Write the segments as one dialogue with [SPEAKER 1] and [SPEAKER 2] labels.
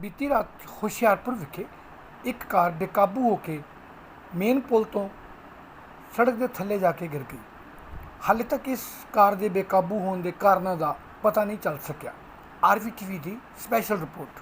[SPEAKER 1] ਬੀਤੀ ਰਾਤ ਹੁਸ਼ਿਆਰਪੁਰ ਵਿਖੇ ਇੱਕ ਕਾਰ ਬੇਕਾਬੂ ਹੋ ਕੇ ਮੇਨ ਪੁਲ ਤੋਂ ਸੜਕ ਦੇ ਥੱਲੇ ਜਾ ਕੇ ਗਿਰ ਗਈ। ਹਾਲੇ ਤੱਕ ਇਸ ਕਾਰ ਦੇ ਬੇਕਾਬੂ ਹੋਣ ਦੇ ਕਾਰਨਾਂ ਦਾ ਪਤਾ ਨਹੀਂ ਚੱਲ ਸਕਿਆ। ਆਰਵੀਟੀਵੀ ਦੀ ਸਪੈਸ਼ਲ ਰਿਪੋਰਟ।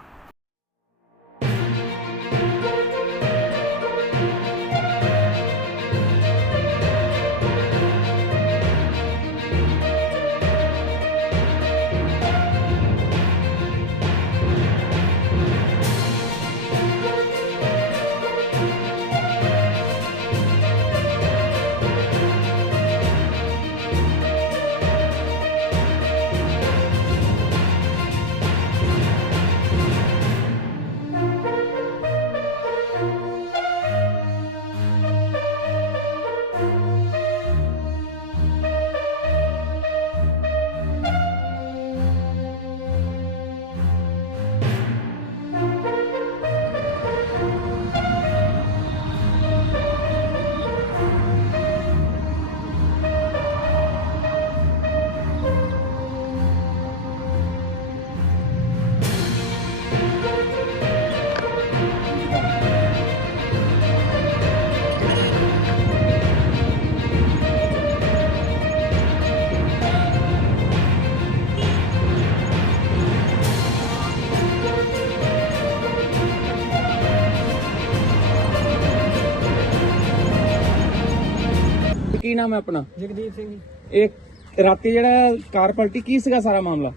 [SPEAKER 2] ਕੀ ਨਾਮ ਹੈ ਆਪਣਾ?
[SPEAKER 3] ਜਗਦੀਪ ਸਿੰਘ ਜੀ।
[SPEAKER 2] ਇਹ ਰਾਤੀ ਜਿਹੜਾ ਕਾਰ ਪਲਟੀ ਕੀ ਸੀਗਾ ਸਾਰਾ ਮਾਮਲਾ?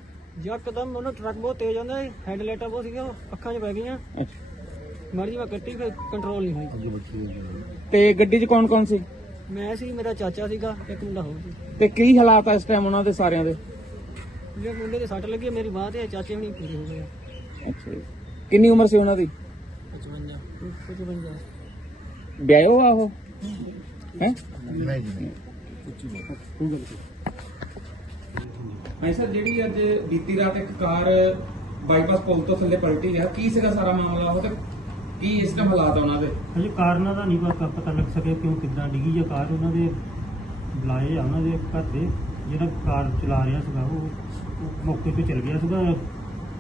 [SPEAKER 3] ਯਕਦਮ ਉਹਨਾਂ ਟਰੱਕ ਬਹੁਤ ਤੇਜ਼ ਆਉਂਦਾ ਹੈਡ ਲਾਈਟਾਂ ਬਹੁਤ ਸੀਗੀਆਂ ਉਹ ਅੱਖਾਂ 'ਚ ਪੈ ਗਈਆਂ।
[SPEAKER 2] ਅੱਛਾ।
[SPEAKER 3] ਮਾੜੀ ਜਿਹੀ ਕੱਟੀ ਫਿਰ ਕੰਟਰੋਲ ਨਹੀਂ ਹੋਈ।
[SPEAKER 2] ਤੇ ਗੱਡੀ 'ਚ ਕੌਣ ਕੌਣ ਸੀ?
[SPEAKER 3] ਮੈਂ ਸੀ ਮੇਰਾ ਚਾਚਾ ਸੀਗਾ ਇੱਕ ਮੁੰਡਾ ਹੋਰ ਸੀ।
[SPEAKER 2] ਤੇ ਕੀ ਹਾਲਾਤ ਆ ਇਸ ਟਾਈਮ ਉਹਨਾਂ ਦੇ ਸਾਰਿਆਂ ਦੇ?
[SPEAKER 3] ਜੇ ਮੁੰਡੇ ਦੇ ਸੱਟ ਲੱਗੀ ਮੇਰੀ ਬਾਹ ਤੇ ਚਾਚੇ ਹੁਣੀ ਪੂਰੇ ਹੋ ਗਏ।
[SPEAKER 2] ਅੱਛਾ। ਕਿੰਨੀ ਉਮਰ ਸੀ ਉਹਨਾਂ ਦੀ?
[SPEAKER 3] 55 55
[SPEAKER 2] ਵਿਆਹੋ ਆ ਉਹ? ਹੈ? ਮੈਂ ਸਰ ਜਿਹੜੀ ਅੱਜ ਬੀਤੀ ਰਾਤ ਇੱਕ ਕਾਰ ਬਾਈਪਾਸ ਪੁਲ ਤੋਂ ਥੱਲੇ ਪਲਟੀ ਹੈ ਕੀ ਸੀਗਾ ਸਾਰਾ ਮਾਮਲਾ? ਉਹ ਤੇ ਕੀ ਇਸ ਟਾਈਮ ਹਾਲਾਤ ਆ ਉਹਨਾਂ ਦੇ?
[SPEAKER 4] ਹਜੇ ਕਾਰਨਾਂ ਦਾ ਨਹੀਂ ਪਤਾ ਪਤਾ ਲੱਗ ਸਕਿਆ ਕਿਉਂ ਕਿੱਦਾਂ ਡਿੱਗੀ ਜਾਂ ਕਾਰ ਉਹਨਾਂ ਦੇ ਬੁਲਾਏ ਆ ਉਹਨਾਂ ਦੇ ਘਰ ਦੇ। ਜਿਹੜਾ ਕਾਰ ਚਲਾ ਰਿਹਾ ਸੀਗਾ ਉਹ ਉਹ ਮੌਕੇ ਤੇ ਚਲ ਗਿਆ ਸੀਗਾ।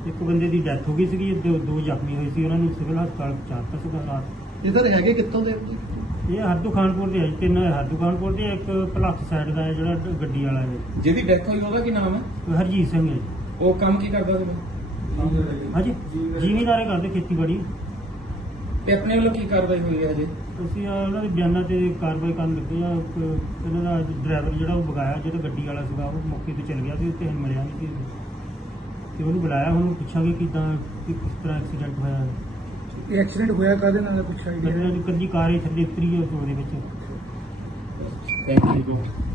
[SPEAKER 4] ਇੱਕ ਬੰਦੇ ਦੀ ਡੈਥ ਹੋ ਗਈ ਸੀਗੀ ਦੋ ਦੋ ਜ਼ਖਮੀ ਹੋਏ ਸੀ। ਉਹਨਾਂ ਨੂੰ ਸਿਵਲ ਹਸਪਤਾਲ ਪਹੁੰਚਾਤਾ ਸੀਗਾ ਰਾਤ
[SPEAKER 5] ਇਧਰ ਹੈਗੇ ਕਿੱਥੋਂ ਦੇ?
[SPEAKER 4] ਇਹ ਹਰਦੂ ਖਾਨਪੁਰ ਦੇ ਆ ਜੀ, ਤਿੰਨ ਹਰਦੂ ਖਾਨਪੁਰ ਦੇ ਇੱਕ ਭਲੱਖ ਸਾਈਡ ਦਾ ਹੈ ਜਿਹੜਾ ਗੱਡੀ ਵਾਲਾ ਹੈ
[SPEAKER 2] ਜਿਹਦੀ ਡੈਥ ਹੋਈ ਉਹਦਾ ਕੀ ਨਾਮ ਹੈ?
[SPEAKER 4] ਹਰਜੀਤ ਸਿੰਘ ਹੈ ਜੀ।
[SPEAKER 2] ਉਹ ਕੰਮ ਕੀ ਕਰਦਾ ਸੀ?
[SPEAKER 4] ਹਾਂਜੀ ਜ਼ਿਮੀਂਦਾਰੇ ਕਰਦੇ ਖੇਤੀਬਾੜੀ।
[SPEAKER 2] ਤੇ ਆਪਣੇ ਵੱਲੋਂ ਕੀ ਕਾਰਵਾਈ ਹੋਈ ਹੈ ਜੀ
[SPEAKER 4] ਅਸੀਂ ਆਹ ਉਹਨਾਂ ਦੇ ਬਿਆਨਾਂ ਤੇ ਕਾਰਵਾਈ ਕਰਨ ਲੱਗੇ ਆ ਇੱਕ ਇਹਨਾਂ ਦਾ ਡਰਾਈਵਰ ਜਿਹੜਾ ਉਹ ਬਗਾਇਆ ਜਿਹੜਾ ਗੱਡੀ ਵਾਲਾ ਸੀਗਾ ਉਹ ਮੌਕੇ ਤੇ ਚਲ ਗਿਆ ਸੀ ਤੇ ਸਾਨੂੰ ਮਿਲਿਆ ਨਹੀਂ ਸੀ। ਤੇ ਉਹਨੂੰ ਬੁਲਾਇਆ ਹੁਣ ਪੁੱਛਾਂਗੇ ਕਿਦਾਂ ਕਿਸ ਤਰ੍ਹਾਂ ਐਕਸੀਡੈਂਟ ਹੋਇਆ।
[SPEAKER 1] ਇਹ ਐਕਸੀਡੈਂਟ ਹੋਇਆ ਕਾਹਦੇ ਨਾਲ ਕੁਛ ਆਈਡੀਆ
[SPEAKER 4] ਦੀ ਕੱਲੀ ਕਾਰ ਹੀ ਥੱਲੇ ਉਤਰੀ ਹੈ ਉਹਦੇ ਵਿੱਚ।
[SPEAKER 2] Thank you